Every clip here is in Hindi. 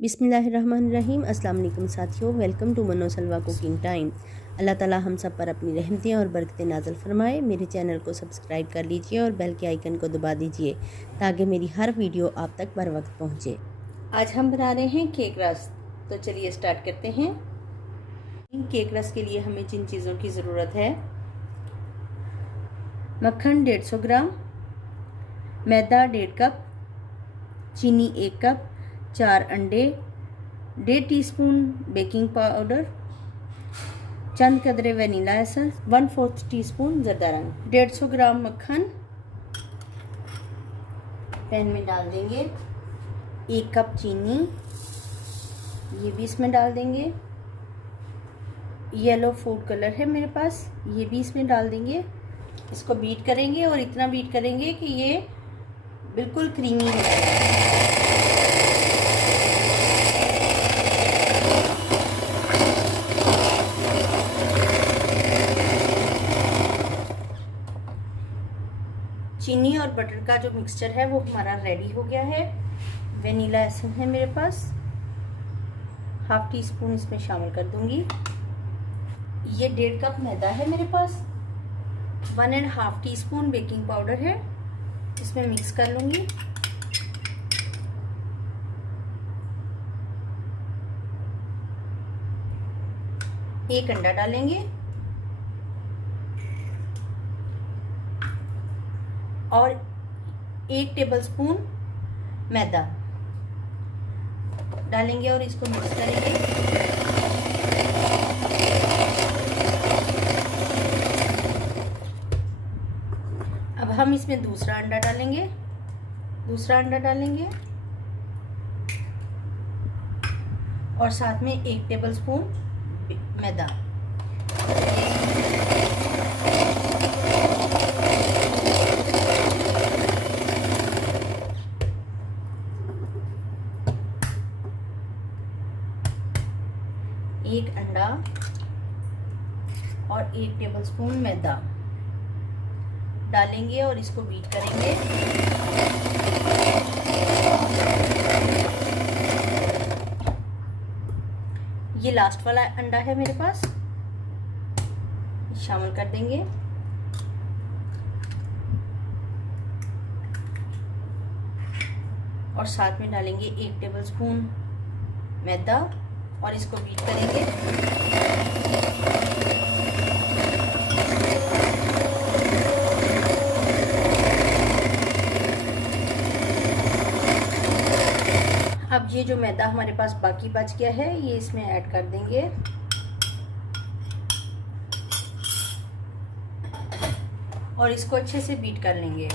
बिस्मिल्लाहिर्रहमानिर्रहीम। अस्सलाम वालेकुम साथियों, वेलकम टू मनो सलवा कुकिंग टाइम। अल्लाह ताला हम सब पर अपनी रहमतें और बरकतें नाज़िल फरमाए। मेरे चैनल को सब्सक्राइब कर लीजिए और बेल के आइकन को दबा दीजिए ताकि मेरी हर वीडियो आप तक बर वक्त पहुँचे। आज हम बना रहे हैं केक रस, तो चलिए स्टार्ट करते हैं। केक रस के लिए हमें जिन चीज़ों की ज़रूरत है: मक्खन 150 ग्राम, मैदा 1.5 कप, चीनी 1 कप, 4 अंडे, 1.5 टीस्पून बेकिंग पाउडर, चंद कदरे वनीला एसेंस, 1/4 टीस्पून ज़रदा रंग। 150 ग्राम मक्खन पैन में डाल देंगे। 1 कप चीनी, ये भी इसमें डाल देंगे। येलो फूड कलर है मेरे पास, ये भी इसमें डाल देंगे। इसको बीट करेंगे और इतना बीट करेंगे कि ये बिल्कुल क्रीमी हो जाए। चीनी और बटर का जो मिक्सचर है वो हमारा रेडी हो गया है। वेनिला एसेंस है मेरे पास, 1/2 टीस्पून इसमें शामिल कर दूंगी। ये 1.5 कप मैदा है मेरे पास, 1.5 टीस्पून बेकिंग पाउडर है, इसमें मिक्स कर लूंगी। एक अंडा डालेंगे और 1 टेबलस्पून मैदा डालेंगे और इसको मिक्स करेंगे। अब हम इसमें दूसरा अंडा डालेंगे और साथ में 1 टेबलस्पून मैदा। एक अंडा और 1 टेबलस्पून मैदा डालेंगे और इसको बीट करेंगे। ये लास्ट वाला अंडा है मेरे पास, शामिल कर देंगे। और साथ में डालेंगे 1 टेबलस्पून मैदा और इसको बीट करेंगे। अब ये जो मैदा हमारे पास बाकी बच गया है ये इसमें ऐड कर देंगे और इसको अच्छे से बीट कर लेंगे।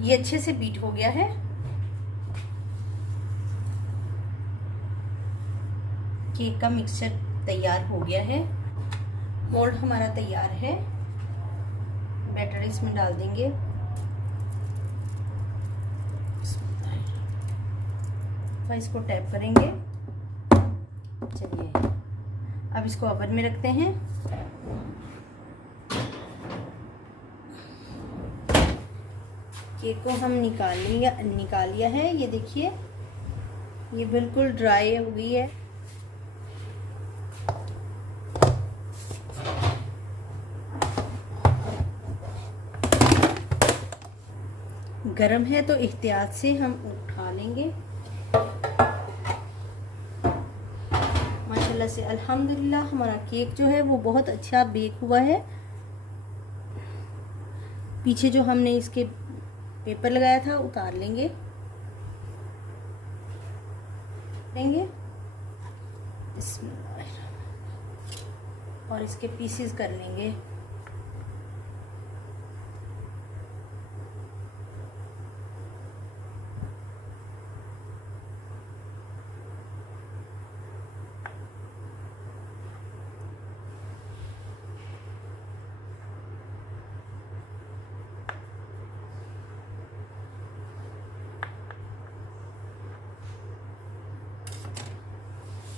ये अच्छे से बीट हो गया है। केक का मिक्सचर तैयार हो गया है। मोल्ड हमारा तैयार है। बैटर इसमें डाल देंगे। इसको टैप करेंगे। चलिए अब इसको ओवन में रखते हैं। केक को हम निकाल लिया है। ये देखिए ये बिल्कुल ड्राई हो गई है। गरम है तो एहतियात से हम उठा लेंगे। माशाल्लाह से अल्हम्दुलिल्लाह हमारा केक जो है वो बहुत अच्छा बेक हुआ है। पीछे जो हमने इसके पेपर लगाया था उतार लेंगे और इसके पीसेस कर लेंगे।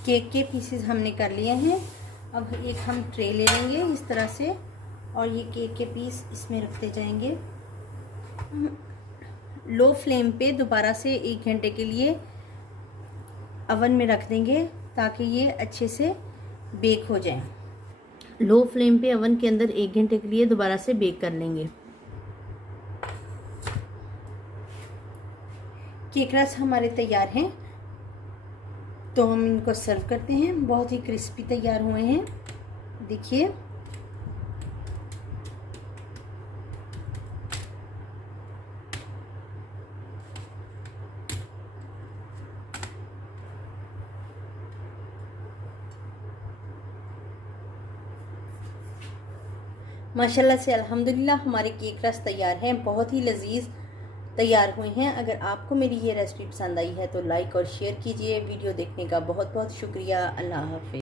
केक के पीसेस हमने कर लिए हैं। अब एक हम ट्रे ले लेंगे इस तरह से और ये केक के पीस इसमें रखते जाएंगे। लो फ्लेम पे दोबारा से 1 घंटे के लिए अवन में रख देंगे ताकि ये अच्छे से बेक हो जाए। लो फ्लेम पे अवन के अंदर 1 घंटे के लिए दोबारा से बेक कर लेंगे। केक रस हमारे तैयार हैं, तो हम इनको सर्व करते हैं। बहुत ही क्रिस्पी तैयार हुए हैं, देखिए। माशाल्लाह से अल्हम्दुलिल्लाह हमारे केक रस तैयार हैं, बहुत ही लजीज तैयार हुए हैं। अगर आपको मेरी ये रेसिपी पसंद आई है तो लाइक और शेयर कीजिए। वीडियो देखने का बहुत बहुत शुक्रिया। अल्लाह हाफ़िज़।